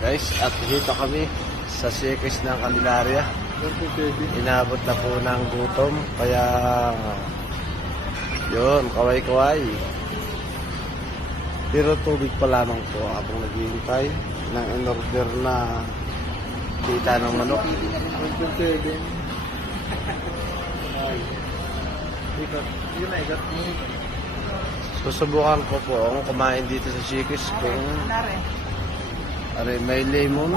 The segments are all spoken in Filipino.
Guys, at dito kami sa Sikis ng Candelaria. Inabot na po ng gutom, kaya yun, kaway-kaway. Pero tubig pa lamang po habang naghihintay ng in-order na kita ng manok. Susubukan ko po ang kumain dito sa Sikis kung may lemon.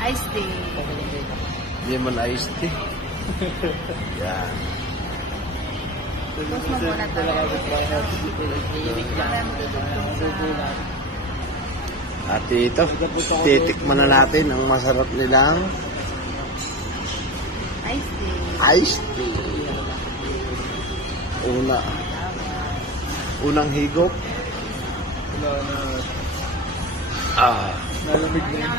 Iced tea. Lemon iced tea. Yan. Tapos muna tayo. At ito, titikman na natin ang masarap nilang Iced tea. iced tea. Unang higop. Nalamig na yun.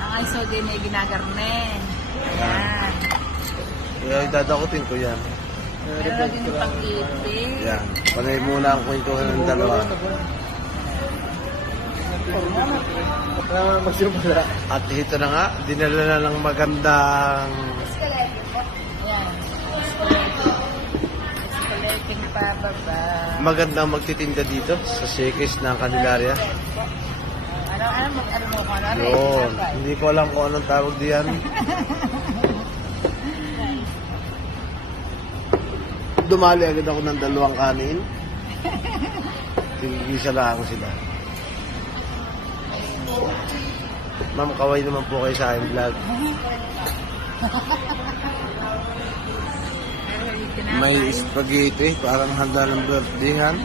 Ang iso din ay ginagarne. Ayan. Kaya idadakutin ko yan. Meron din yung pag-ibig. Yan. Panay muna ang kwentuhan ng dalawa. Magsimula. At ito na nga, dinala na ng magandang Ayan. Escalating pababa. magandang magtitinda dito sa Sikis ng Candelaria. Ano mo ko ano? Yun. Hindi ko alam kung anong tawag diyan. Dumali agad ako ng dalawang kanin. Tigisa lang sila. Ma'am, kaway naman po kayo sa aking vlog. May spaghetti, parang handa ng birthdayhan.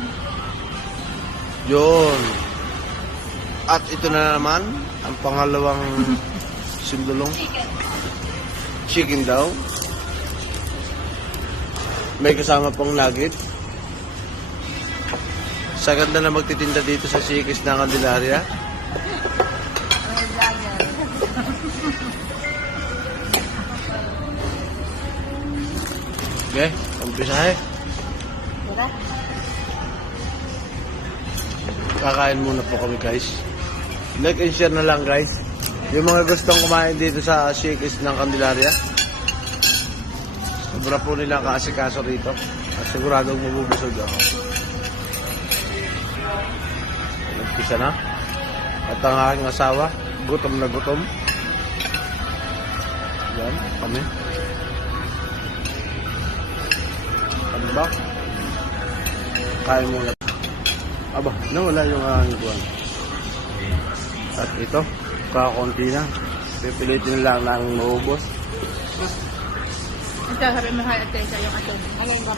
Yun. At ito na naman, ang pangalawang sindulong. Chicken daw. May kasama pong nugget. Sa ganda na magtitinda dito sa Sikis ng Candelaria. Okay, umpisa eh. Kakain muna po kami guys. Like and share na lang guys. Yung mga gustong kumain dito sa Sikis ng Candelaria. Sobra po nila kaasikaso rito. At siguradong mabubusog ako. Umpisa na. At ang aking asawa, gutom na gutom. Yan, kami. Ano ba? Kain muna. Aba, nawala yung aking buwan. At ito, kakakunti na. Pipilitin lang lang maubos. Ito, sabi mo kaya tayo yung ato.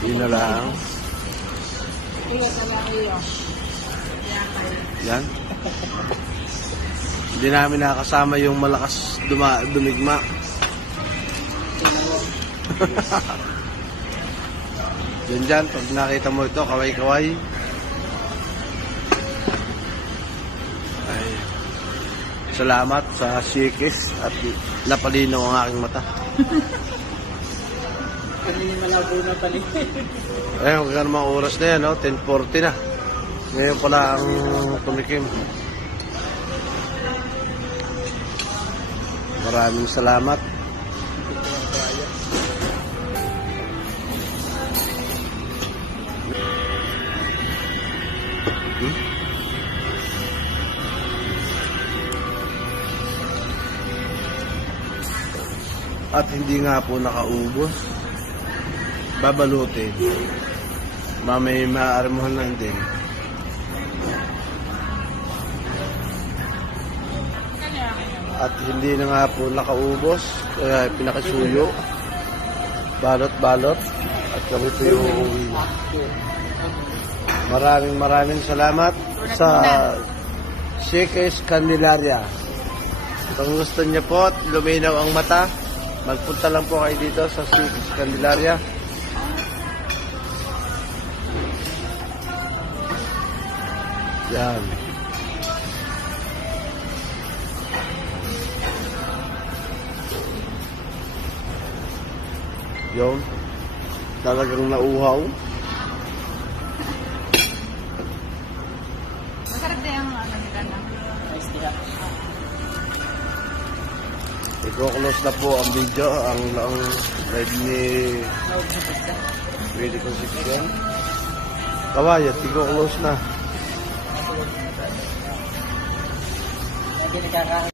Yun na lang. Iyo talaga iyo. Yan. Hindi namin nakasama yung malakas dumigma. Dyan, pag nakita mo ito, kaway-kaway. Ay, salamat sa Sikis at napalinaw ang aking mata. Kanina malabo na pali. Ayun, kaya namang oras na yan, no? 10:40 na. Ngayon pala ang tumikim. Maraming salamat. At hindi nga po nakaubos. Babalutin. Mamay maaarmuhan lang din. At hindi na nga po nakaubos. Kaya pinakasuyo. Balot-balot. At kami po yung uuwi na. Maraming salamat sa Sikis Candelaria. Kung gusto niyo po at luminaw ang mata, magpunta lang po kayo dito sa Sikis Candelaria. Yan. Yun. Talagang nauhaw. Masarap din ang ano nila na. Nice nila. I-close na po ang video, ang live ni Tawag sa pizza. Willie Concepcion. Kawayat, i-close na. Lagi nagkakaroon.